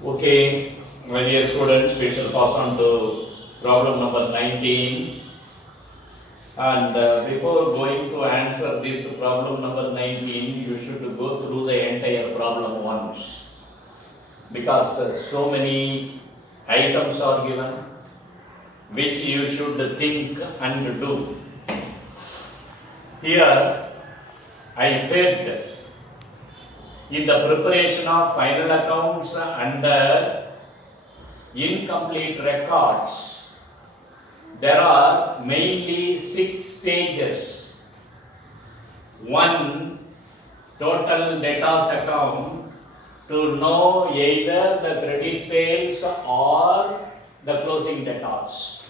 Okay, my dear students, we shall pass on to problem number 19. And before going to answer this problem number 19, you should go through the entire problem once. Because so many items are given, which you should think and do. Here, I said, in the preparation of final accounts under incomplete records, there are mainly 6 stages. One, total debtors account to know either the credit sales or the closing debtors.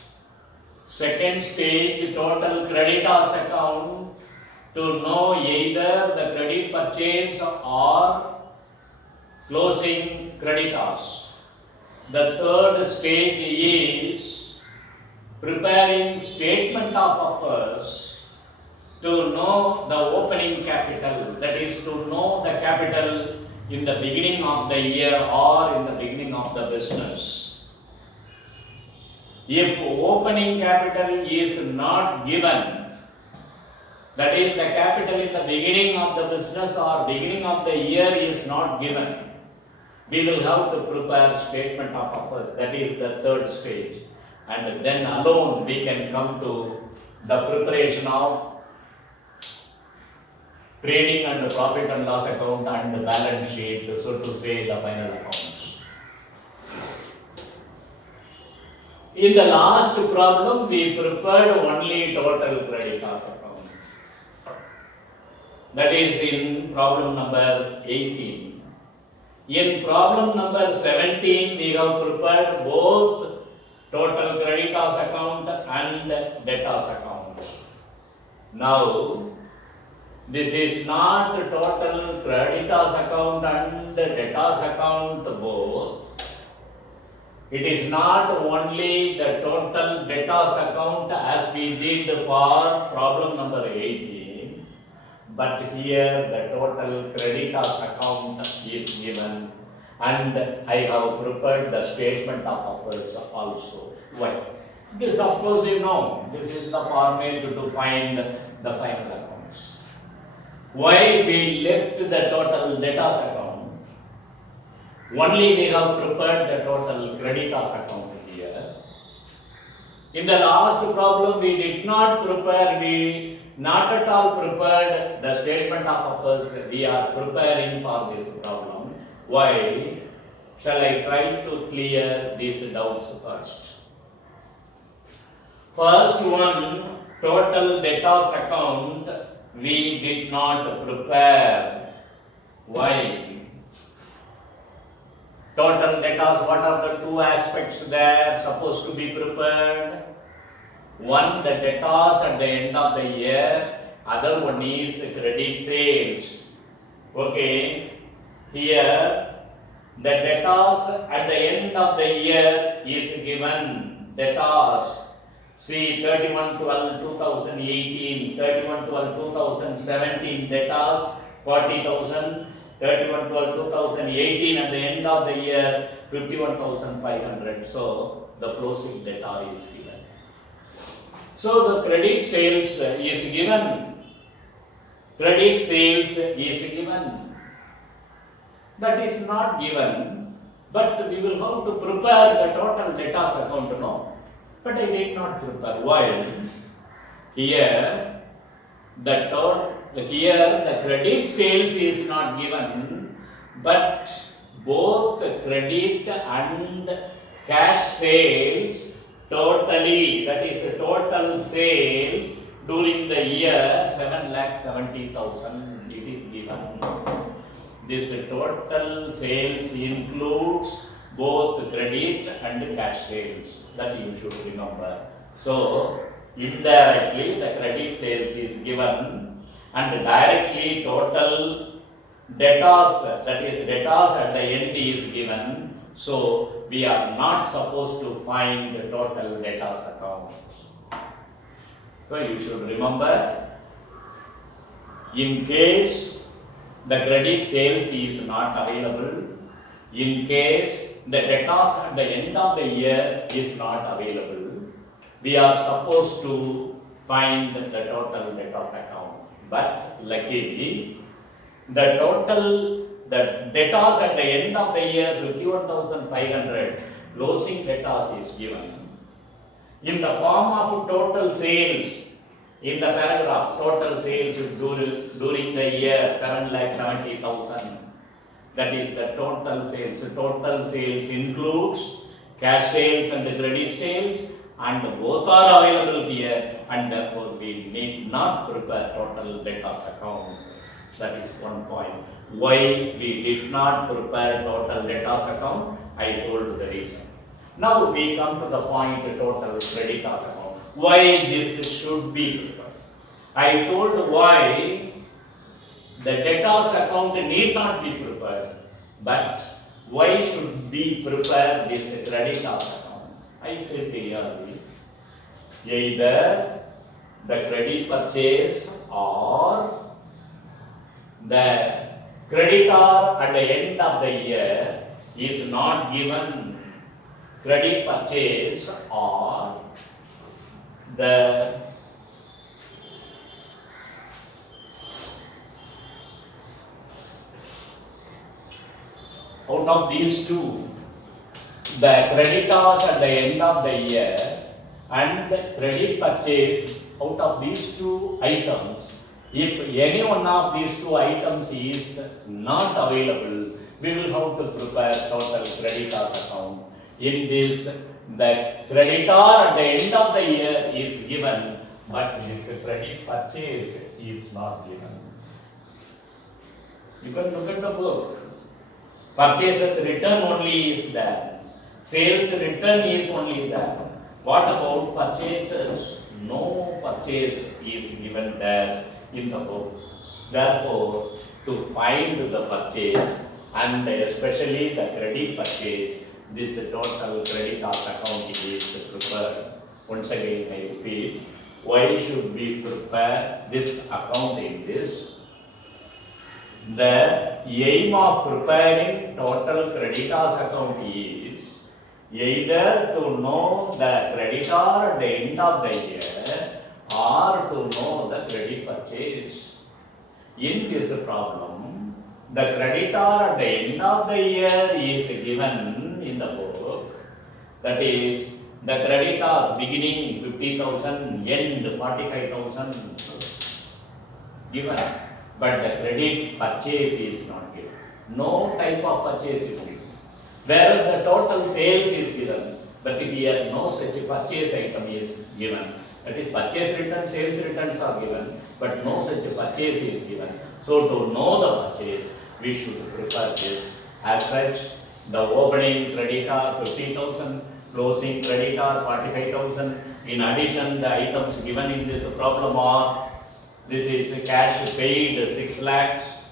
Second stage, total creditors account to know either the credit purchase or closing creditors. The third stage is preparing statement of affairs to know the opening capital, that is to know the capital in the beginning of the year or in the beginning of the business. If opening capital is not given, that is the capital in the beginning of the business or beginning of the year is not given, we will have to prepare statement of affairs, that is the third stage. And then alone we can come to the preparation of trading and profit and loss account and the balance sheet, so to say the final accounts. In the last problem, we prepared only total creditors account. That is in problem number 18. In problem number 17, we have prepared both total creditors account and debtors account. Now, this is not total creditors account and debtors account both. It is not only the total debtors account as we did for problem number 18, but here the total creditors account is given, and I have prepared the statement of affairs also. Why? This, of course, you know, this is the format to find the final accounts. Why we left the total debtors account? Only we have prepared the total creditors account here. In the last problem, we did not prepare, we not at all prepared the statement of affairs. We are preparing for this problem. Why? Shall I try to clear these doubts first? First one, total debtors account, we did not prepare. Why? Total debtors, what are the two aspects there supposed to be prepared? One, the debtors at the end of the year. Other one is credit sales. Okay. Here, the debtors at the end of the year is given. Debtors. See 31/12/2018, 31/12/2017 debtors 40,000. 31/12/2018 at the end of the year 51,500. So the closing debtor is given. So the credit sales is given. Credit sales is given. That is not given, but we will have to prepare the total debtors account, no? But I did not prepare. Why? Here the credit sales is not given, but both credit and cash sales totally, that is the total sales during the year 7,70,000 it is given. This total sales includes both credit and cash sales, that you should remember. So indirectly the credit sales is given, and directly total debtors, that is debtors at the end is given. So we are not supposed to find the total debtors account. So you should remember, in case the credit sales is not available, in case the debtors at the end of the year is not available, we are supposed to find the total debtors account. But luckily, the debtors at the end of the year 51,500 closing debtors is given in the form of total sales. In the paragraph, total sales during the year 7,70,000. That is the total sales. Total sales includes cash sales and the credit sales, and both are available here, and therefore we need not prepare total debtors account. That is one point. Why we did not prepare total debtors account, I told the reason. Now we come to the point total creditors account. Why this should be prepared? I told why the debtors account need not be prepared, but why should we prepare this creditors account? I said clearly, either the credit purchase or the creditor at the end of the year is not given credit purchase or the out of these two, the creditors at the end of the year and the credit purchase, out of these two items, if any one of these two items is not available, we will have to prepare total creditors account. In this, the creditor at the end of the year is given, but this credit purchase is not given. You can look at the book. Purchases return only is there. Sales return is only there. What about purchases? No purchase is given there in the book. Therefore, to find the purchase and especially the credit purchase, this total creditors account is prepared. Once again, I repeat, why should we prepare this account in this? The aim of preparing total creditors account is either to know the creditor at the end of the year or to know the credit purchase. In this problem, the creditor at the end of the year is given in the book. That is, the creditors beginning 50,000, end 45,000 given. But the credit purchase is not given. No type of purchase is given. Whereas the total sales is given, but here no such purchase item is given. That is, purchase return, sales returns are given, but no such purchase is given. So to know the purchase, we should prepare this. As such, the opening creditor 50,000, closing creditor 45,000. In addition, the items given in this problem are, this is cash paid 6 lakhs.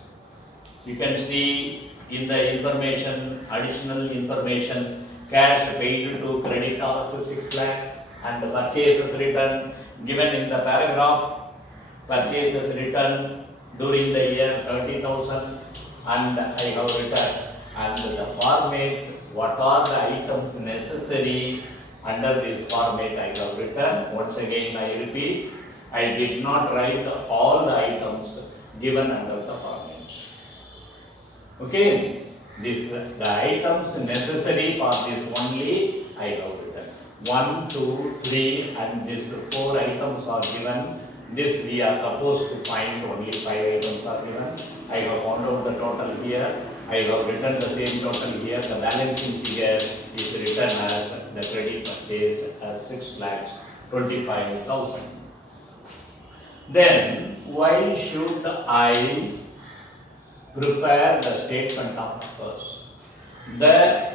You can see in the information, additional information, cash paid to creditors 6 lakhs and the purchases return given in the paragraph. Purchases return during the year 30,000 and I have written, and the format, what are the items necessary under this format I have written. Once again I repeat, I did not write all the items given under the format. Okay, the items necessary for this only I have written. 1, 2, 3 and these 4 items are given. This we are supposed to find only 5 items are given. I have found out the total here. I have written the same total here. The balancing figure is written as the credit purchase as 6,25,000. Then, why should I prepare the statement of affairs? The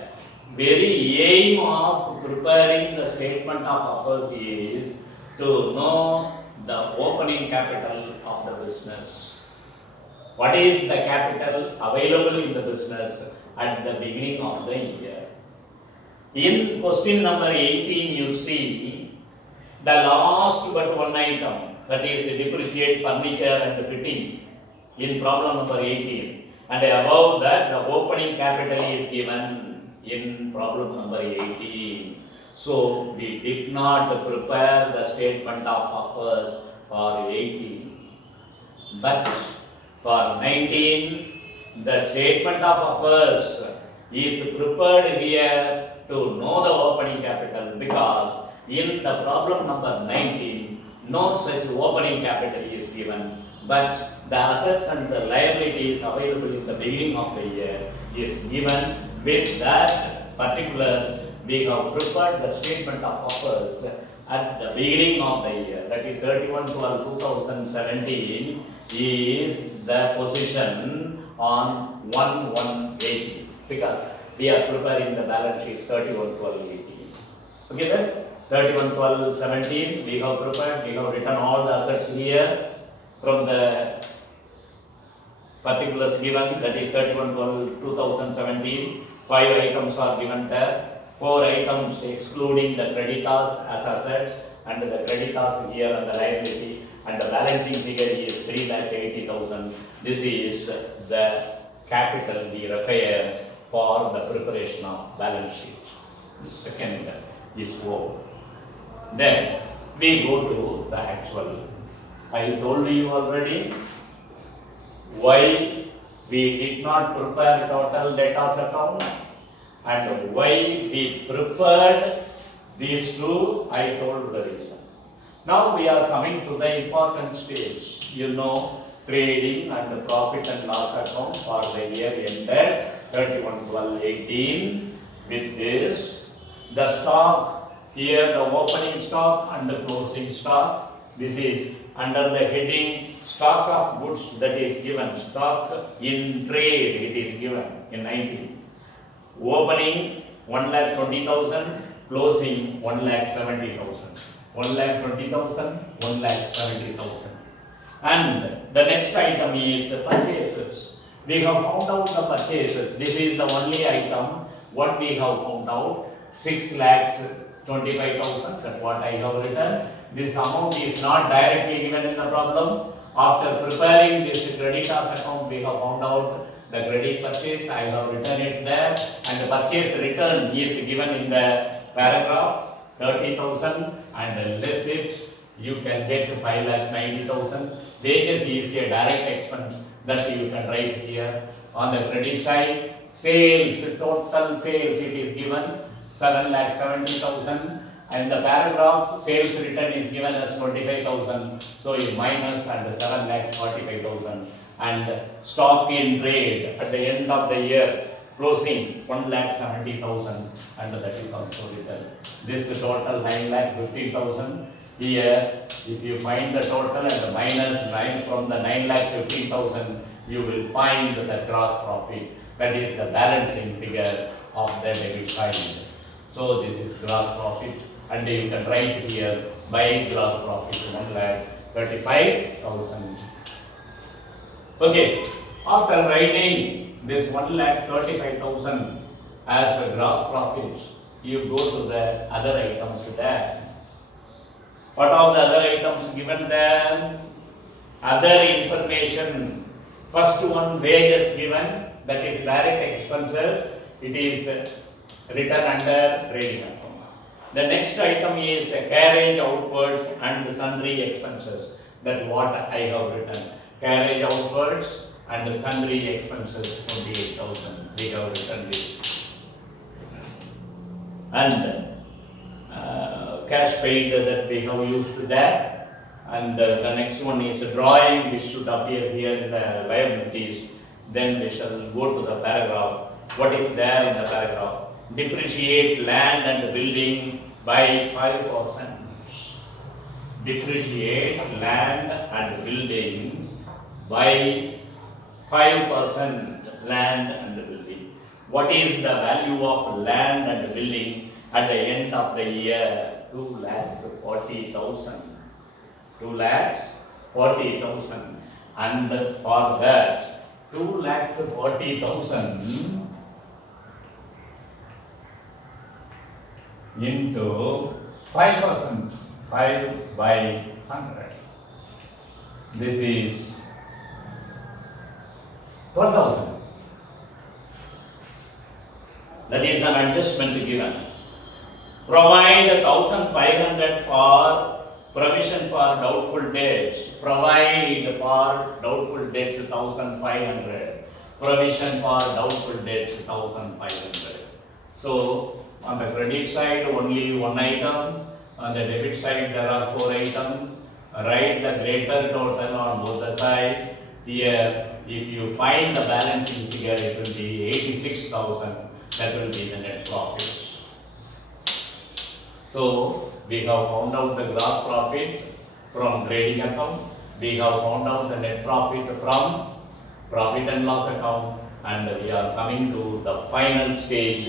very aim of preparing the statement of affairs is to know the opening capital of the business. What is the capital available in the business at the beginning of the year? In question number 18, you see the last but one item, that is depreciate furniture and fittings in problem number 18, and above that the opening capital is given. in problem number 18. So we did not prepare the statement of offers for 18. But for 19, the statement of offers is prepared here to know the opening capital, because in the problem number 19, no such opening capital is given, but the assets and the liabilities available in the beginning of the year is given. With that particulars, we have prepared the statement of offers at the beginning of the year, that is 31/12/2017 is the position on 1/1/18, because we are preparing the balance sheet 31/12/18. Okay then, 31/12/17 we have prepared, we have written all the assets here from the particulars given, that is 31/12/2017. 5 items are given there, 4 items excluding the creditors as assets, and the creditors here and the liability, and the balancing figure is 3,80,000. This is the capital we require for the preparation of balance sheet. The second is O. Then we go to the actual. I told you already why we did not prepare total debtors account and why we prepared these two. I told the reason. Now we are coming to the important stage. You know, trading and the profit and loss account for the year ended 31/12/18. With this, the stock here, the opening stock and the closing stock. This is under the heading stock of goods, that is given. Stock in trade, it is given in 19. Opening 1,20,000, closing 1,70,000. 1,20,000, 1,70,000. And the next item is purchases. We have found out the purchases. This is the only item what we have found out. 6,25,000. That's what I have written. This amount is not directly given in the problem. After preparing this creditors account, we have found out the credit purchase. I have written it there, and the purchase return is given in the paragraph 30,000, and less it, you can get 5,90,000. Wages is a direct expense that you can write here. On the credit side, sales, total sales, it is given 7,70,000, and the paragraph sales return is given as 25,000. So you minus and 7,45,000. And stock in trade at the end of the year closing 1,70,000, and that is also written. This total 9,15,000. Here, if you find the total and minus 9 from the 9,15,000, you will find the gross profit. That is the balancing figure of the debit side. So this is gross profit, and you can write here by gross profit 1,35,000. Okay, after writing this 1,35,000 as a gross profit, you go to the other items there. What are the other items given there? Other information. First one, wages given, that is direct expenses. It is written under trading account. The next item is carriage outwards and sundry expenses. That what I have written. Carriage outwards and sundry expenses 28,000. We have written this. And cash paid that we have used there. And the next one is drawing, which should appear here in the liabilities. Then we shall go to the paragraph. What is there in the paragraph? Depreciate land and building by 5%. Depreciate land and buildings by 5%. Land and building. What is the value of land and building at the end of the year? 2,40,000. 2,40,000. And for that, 2,40,000 into 5%, 5 by 100. This is 12,000. That is an adjustment given. Provide 1,500 for provision for doubtful debts. Provide for doubtful debts 1,500. Provision for doubtful debts 1,500. So on the credit side only one item. On the debit side there are 4 items. Write the greater total on both the sides. Here, if you find the balancing figure, it will be 86,000. That will be the net profit. So we have found out the gross profit from trading account. We have found out the net profit from profit and loss account, and we are coming to the final stage,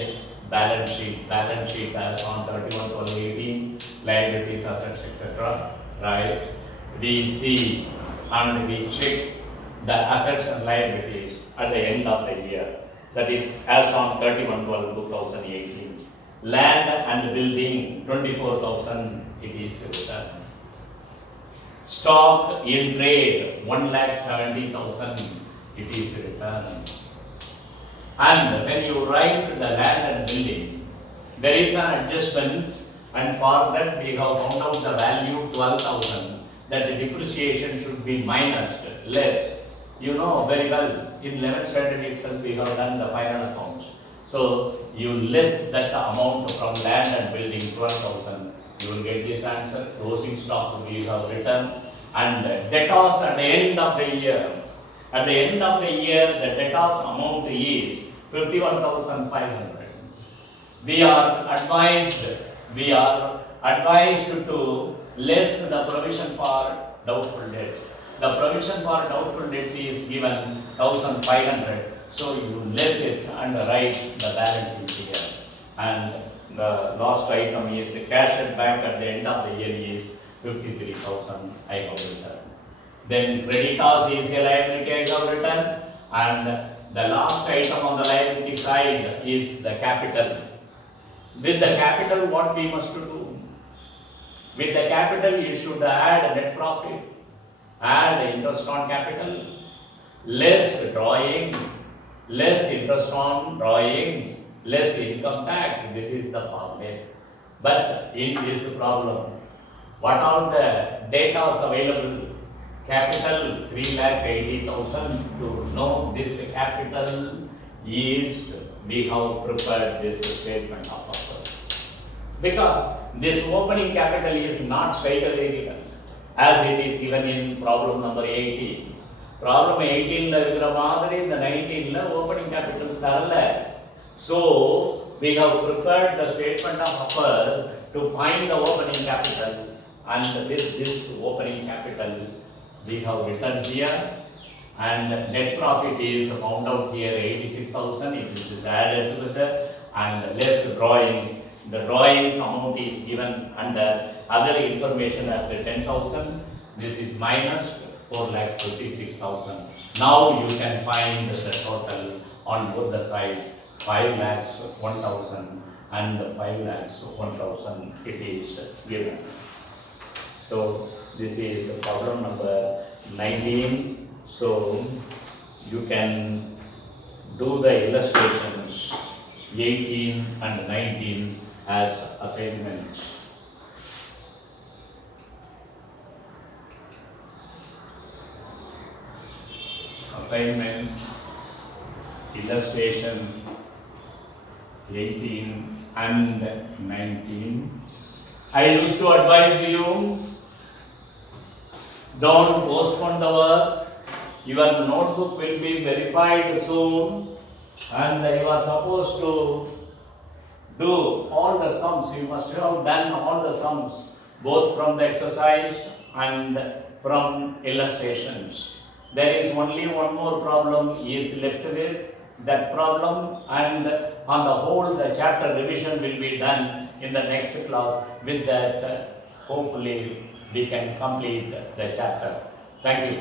balance sheet. Balance sheet as on 31/12/18, liabilities, assets, etc. Right? We see and we check the assets and liabilities at the end of the year. That is as on 31/12/2018. Land and building 24,000 it is returned. Stock in trade 1,70,000 it is returned. And when you write the land and building, there is an adjustment, and for that we have found out the value 12,000. That the depreciation should be minus, less. You know very well, in 11th standard itself we have done the final accounts. So you less that amount from land and building 12,000, you will get this answer. Closing stock we have written, and debtors at the end of the year. At the end of the year, the debtors amount is 51,500. We are advised to less the provision for doubtful debts. The provision for doubtful debts is given 1,500. So you less it and write the balancing figure. And the last item is cash at bank at the end of the year is 53,000 I have written. Then creditors is a liability I have written, and the last item on the liability side is the capital. With the capital, what we must do? With the capital you should add net profit, add interest on capital, less drawing, less interest on drawings, less income tax. This is the formula. But in this problem, what are the data available? Capital 3,80,000. To know this capital is, we have prepared this statement of purpose. Because this opening capital is not straight away given, as it is given in problem number 18. Problem 18 la இருக்கிற மாதிரி இந்த 19 la opening capital தரல. So we have prepared the statement of purpose to find the opening capital, and with this opening capital we have written here, and net profit is found out here 86,000. It is added together, and less drawings. The drawings amount is given under other information as 10,000. This is minus 4,56,000. Now you can find the total on both the sides, 5,01,000 and 5,01,000 it is given. So this is problem number 19. So you can do the illustrations 18 and 19 as assignments. Assignment, illustration 18 and 19. I used to advise you, don't postpone the work. Your notebook will be verified soon, and you are supposed to do all the sums. You must have done all the sums, both from the exercise and from illustrations. There is only one more problem is left with. That problem, and on the whole the chapter revision will be done in the next class. With that, hopefully we can complete the chapter. Thank you.